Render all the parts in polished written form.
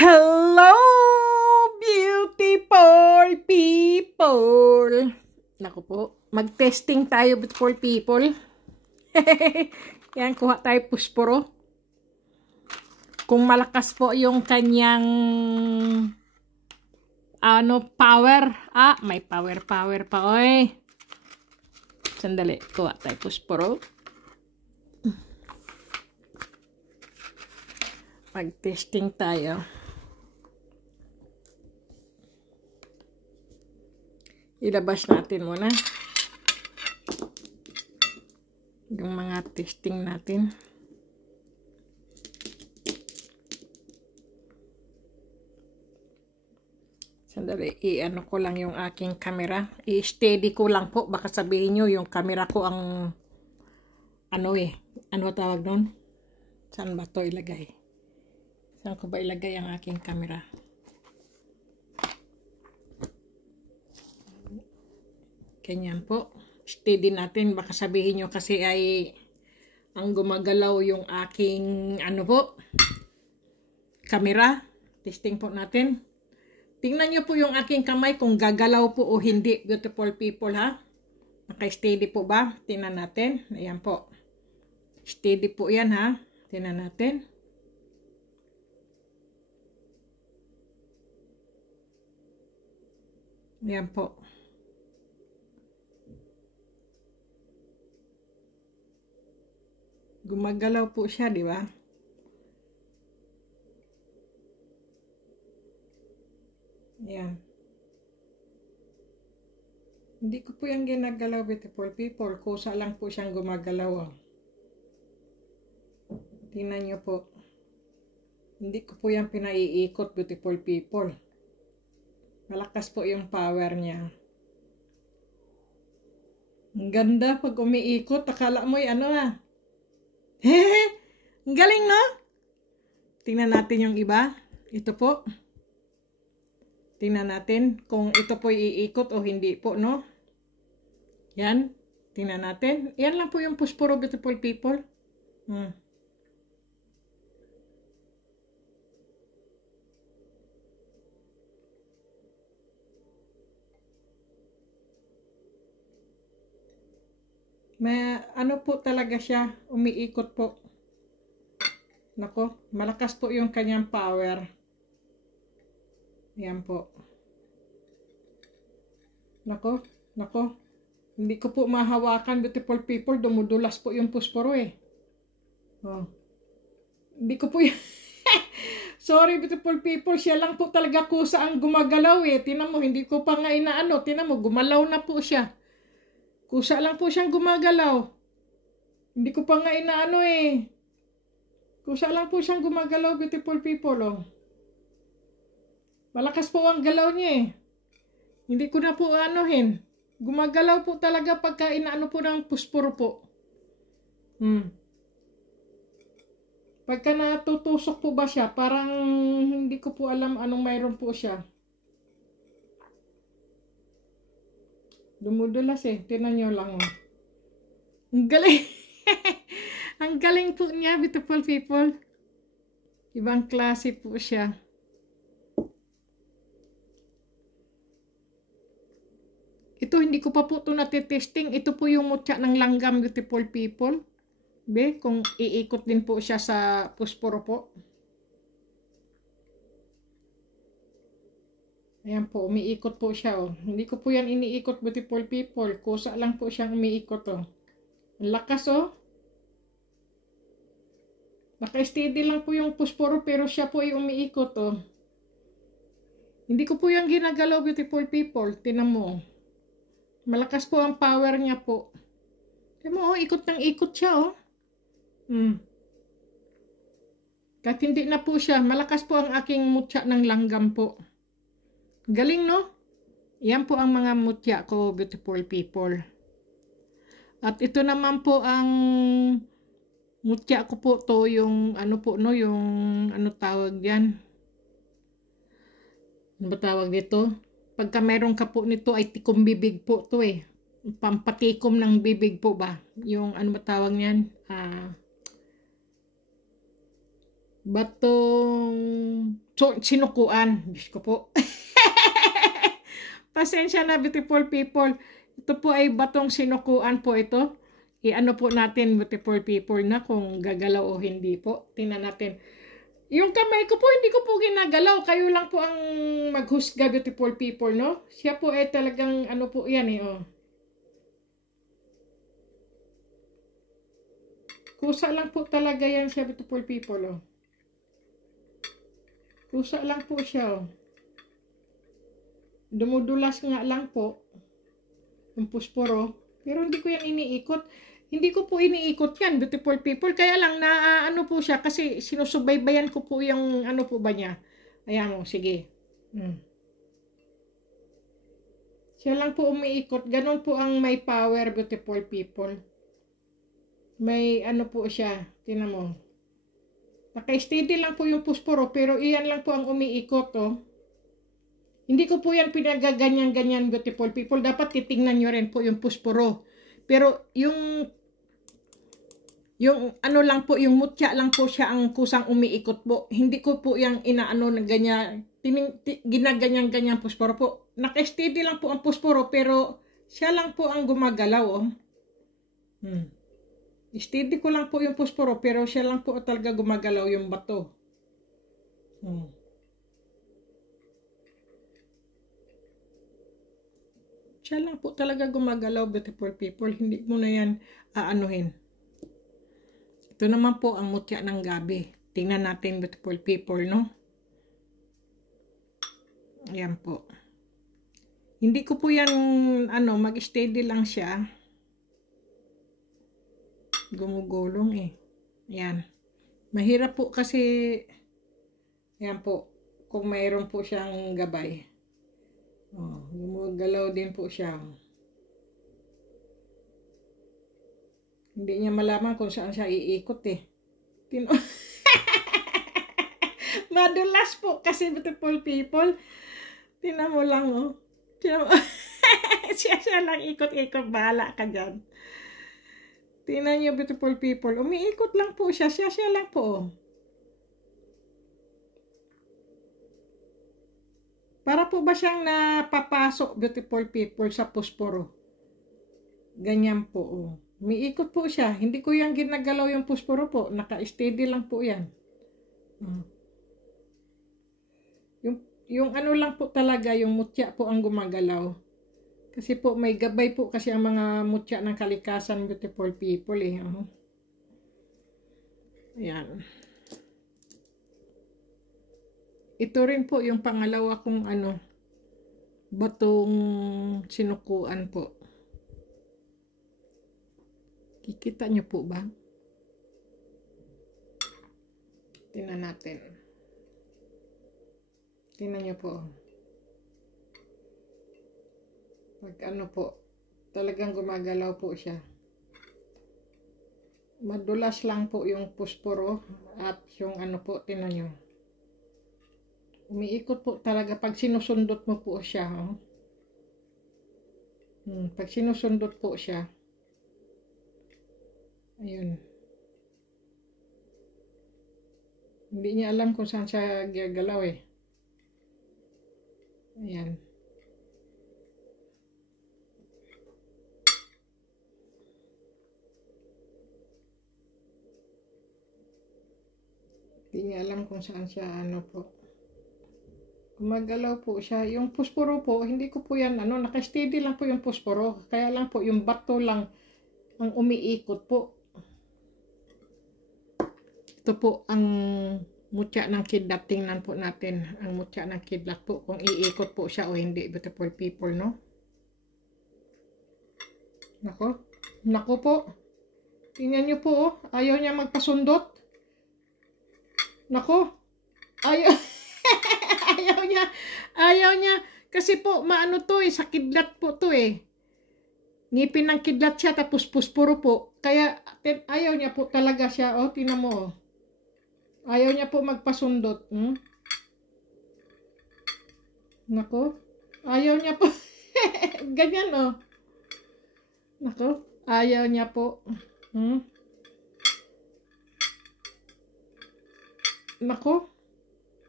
Hello, beautiful people! Naku po, mag-testing tayo, beautiful people. Yan, kuha tayo pusporo. Kung malakas po yung kanyang power. May power pa, oy. Sandali, kuha tayo pusporo. Mag-testing tayo. Ilabas natin muna yung mga testing natin. Sandali, i-ano ko lang yung aking camera. I-steady ko lang po. Baka sabihin nyo yung camera ko ang ano tawag nun? Saan ba to ilagay? Saan ko ba ilagay ang aking camera? Ganyan po. Steady natin. Baka sabihin nyo kasi ay ang gumagalaw yung aking camera. Testing po natin. Tingnan nyo po yung aking kamay kung gagalaw po o hindi, beautiful people, ha? Naka-steady po ba? Tingnan natin. Ayan po. Steady po yan, ha? Tingnan natin. Ayan po. Gumagalaw po siya, di ba? Ayan. Hindi ko po yung ginagalaw, beautiful people. Kusa lang po siyang gumagalaw. Oh. Tingnan nyo po. Hindi ko po yung pinaiikot, beautiful people. Malakas po yung power niya. Ang ganda pag umiikot. Akala mo Hehe! Ang galing, no? Tingnan natin yung iba. Ito po. Tingnan natin kung ito po iikot o hindi po, no? Yan. Tingnan natin. Yan lang po yung pusporo, beautiful people. May po talaga siya, umiikot po. Nako, malakas po yung kanyang power. Yan po. Nako. Hindi ko po mahawakan, beautiful people, dumudulas po yung pusporo eh. Oh. Hindi ko po Sorry, beautiful people, siya lang po talaga kusa ang gumagalaw eh. Tingnan mo, hindi ko pa nga inaano. Tingnan mo, gumalaw na po siya. Kusa lang po siyang gumagalaw. Hindi ko pa nga inaano eh. Kusa lang po siyang gumagalaw, beautiful people. Oh. Malakas po ang galaw niya eh. Hindi ko na po anuhin. Gumagalaw po talaga pagka inaano po ng pusporo po. Pagka natutusok po ba siya, parang hindi ko po alam anong mayroon po siya. Dumudulas eh. Tingnan nyo lang. Oh. Ang galing. Ang galing po niya, beautiful people. Ibang klase po siya. Ito, hindi ko pa po ito natitesting. Ito po yung mutya ng langgam, beautiful people. Kung iikot din po siya sa pusporo po. Ayan po, umiikot po siya. Oh. Hindi ko po yan iniikot, beautiful people. Kusa lang po siyang umiikot. Oh. Ang lakas oh. Naka-steady lang po yung pusporo pero siya po ay umiikot oh. Hindi ko po yan ginagalaw, beautiful people. Tingnan mo. Malakas po ang power niya po. Tingnan mo oh, ikot ng ikot siya oh. Kahit hindi na po siya, malakas po ang aking mutya ng langgam po. Galing no? Yan po ang mga mutya ko, beautiful people. At ito naman po ang mutya ko po to, yung yung tawag yan. Ano ba tawag dito? Pagka meron ka po nito ay tikom bibig po to eh. Pampatikom ng bibig po ba? Yung ano ba tawag yan? Batong sinukuan. Diyos ko po. Pasensya na, beautiful people. Ito po ay batong sinukuan po ito. I-ano po natin, beautiful people, na kung gagalaw o hindi po. Tingnan natin. Yung kamay ko po, hindi ko po ginagalaw. Kayo lang po ang maghusga, beautiful people, no? Siya po ay talagang, ano po yan eh, oh. Kusa lang po talaga yan siya, beautiful people, oh. Kusa lang po siya, oh. Dumudulas nga lang po yung pusporo. Pero hindi ko yan iniikot. Hindi ko po iniikot yan, beautiful people. Kaya lang na ano po siya kasi sinusubaybayan ko po yung ano po ba niya. Ayan mo, sige. Siya lang po umiikot. Ganon po ang may power, beautiful people. May ano po siya. Tingnan mo. Naka-steady lang po yung pusporo pero iyan lang po ang umiikot, oh. Hindi ko po yan pinagaganyan-ganyan, beautiful people. Dapat titingnan nyo rin po yung pusporo. Pero yung ano lang po, yung mutya lang po siya ang kusang umiikot po. Hindi ko po yung inaano na ganyan, ginaganyan-ganyan pusporo po. Naka-steady lang po ang pusporo pero siya lang po ang gumagalaw, oh. Steady ko lang po yung pusporo pero siya lang po talaga gumagalaw yung bato. Siya lang po talaga gumagalaw, beautiful people. Hindi mo na yan aanuhin. Ito naman po ang mutya ng gabi. Tingnan natin, beautiful people, no? Ayan po. Hindi ko po yan, ano, mag-steady lang siya. Gumugulong eh. Ayan. Mahirap po kasi, ayan po, kung mayroon po siyang gabay. Oh, gumagalaw din po siya. Hindi niya malaman kung saan siya iikot eh. Madulas po kasi, beautiful people. Tingnan mo lang, oh. Tingnan mo. siya lang ikot-ikot. Bahala ka dyan. Tingnan niyo, beautiful people. Umiikot lang po siya. Siya lang po, oh. Para po ba siyang napapasok, beautiful people, sa pusporo? Ganyan po, oh. Umiikot po siya. Hindi ko yan ginagalaw yung pusporo po. Naka-steady lang po yan. Yung ano lang po talaga, yung mutya po ang gumagalaw. Kasi po may gabay po kasi ang mga mutya ng kalikasan, beautiful people eh. Ayan. Ito rin po yung pangalawa kong ano, batong sinukuan po. Kikita nyo po ba? Tingnan natin. Tingnan nyo po. Pag ano po, talagang gumagalaw po siya. Madulas lang po yung pusporo at yung ano po, tingnan nyo. Umiikot po talaga pag sinusundot mo po siya. Oh. Pag sinusundot po siya. Ayun. Hindi niya alam kung saan siya gagalaw eh. Ayan. Hindi niya alam kung saan siya ano po. Gumagalaw po siya. Yung pusporo po, hindi ko po yan, ano, naka-steady lang po yung pusporo. Kaya lang po, yung bato lang ang umiikot po. Ito po ang mutya ng kidlat. Tingnan po natin ang mutya ng kidlat po. Kung iikot po siya o hindi, beautiful people, no? Nako. Nako po. Tingnan nyo po, oh. Ayaw niya magpasundot. Nako. Ayaw. Ayaw niya. Kasi po, maano to eh, sa kidlat po to eh. Ngipin ng kidlat siya, tapos puspuro po. Kaya, ayaw niya po talaga siya. Oh, tingnan mo, oh. Ayaw niya po magpasundot. Nako. Ayaw niya po. Ganyan, oh. Nako. Ayaw niya po. Nako,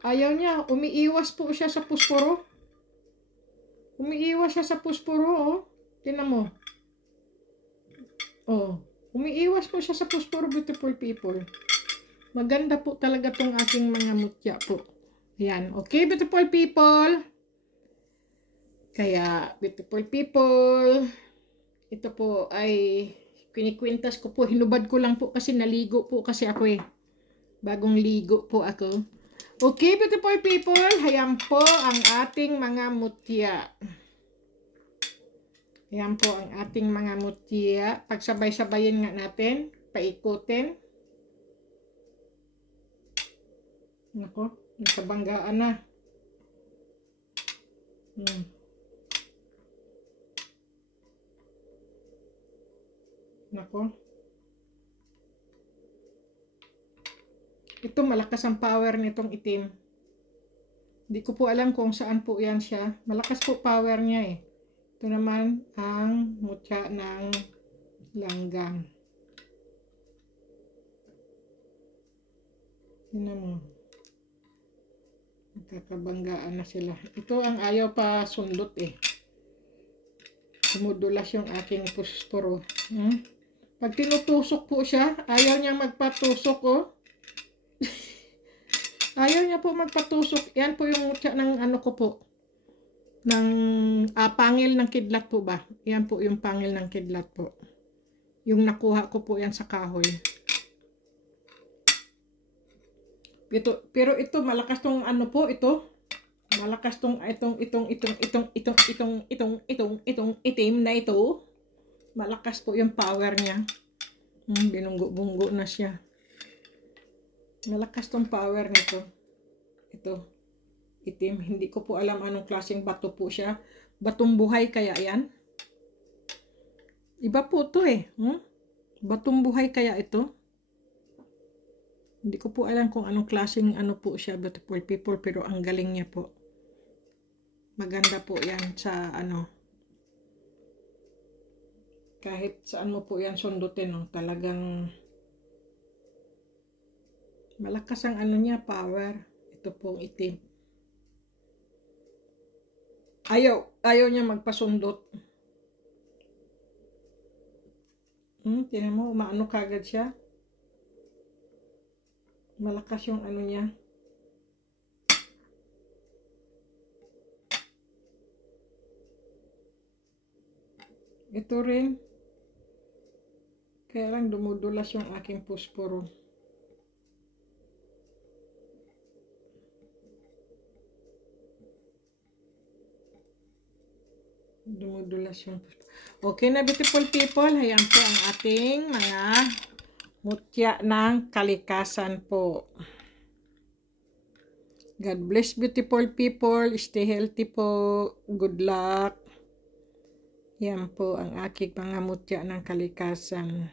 ayaw niya. Umiiwas po siya sa pusporo. Umiiwas siya sa pusporo, oh. Tingnan mo. Oh, umiiwas po siya sa pusporo, beautiful people. Maganda po talaga tong aking mga mutya po. Ayan. Okay, beautiful people. Kaya, beautiful people, ito po ay kinikwintas ko po. Hinubad ko lang po kasi naligo po kasi ako eh. Bagong ligo po ako. Okay, beautiful people. Ayan po ang ating mga mutya. Ayan po ang ating mga mutya. Pagsabay-sabayin nga natin. Paikutin. Nako, nakabanggaan na. Nako. Ito malakas ang power nitong itim. Hindi ko po alam kung saan po yan siya. Malakas po power niya eh. Ito naman ang mutya ng langgang. Tingnan mo. Nakakabanggaan na sila. Ito ang ayaw pa sundot eh. Dumudulas yung aking pusporo. Pag tinutusok po siya, ayaw niya magpatusok oh. Ayaw niya po magpatusok. Yan po yung mutya ng ano ko po. Ng pangil ng kidlat po ba? Yan po yung pangil ng kidlat po. Yung nakuha ko po yan sa kahoy. Pero ito malakas tong ano po ito. Malakas tong itong itim na ito. Malakas po yung power niya. Binunggo-bunggo na siya. Malakas tong power nito. Ito. Itim. Hindi ko po alam anong klaseng bato po siya. Batong buhay kaya yan? Iba po to eh. Batong buhay kaya ito? Hindi ko po alam kung anong klaseng ano po siya, beautiful people, pero ang galing niya po. Maganda po yan sa ano. Kahit saan mo po yan sundutin, no? Talagang malakas ang ano niya, power. Ito pong itim. Ayaw niya magpasundot. Tingnan mo, umaano kagad siya. Malakas yung ano niya. Ito rin. Kaya lang dumudulas yung aking pusporo. Dumudulas yung pusporo. Okay na beautiful people. Ayan po ang ating mga mutya ng kalikasan po. God bless beautiful people. Stay healthy po. Good luck. Yan po ang aking mga mutya ng kalikasan.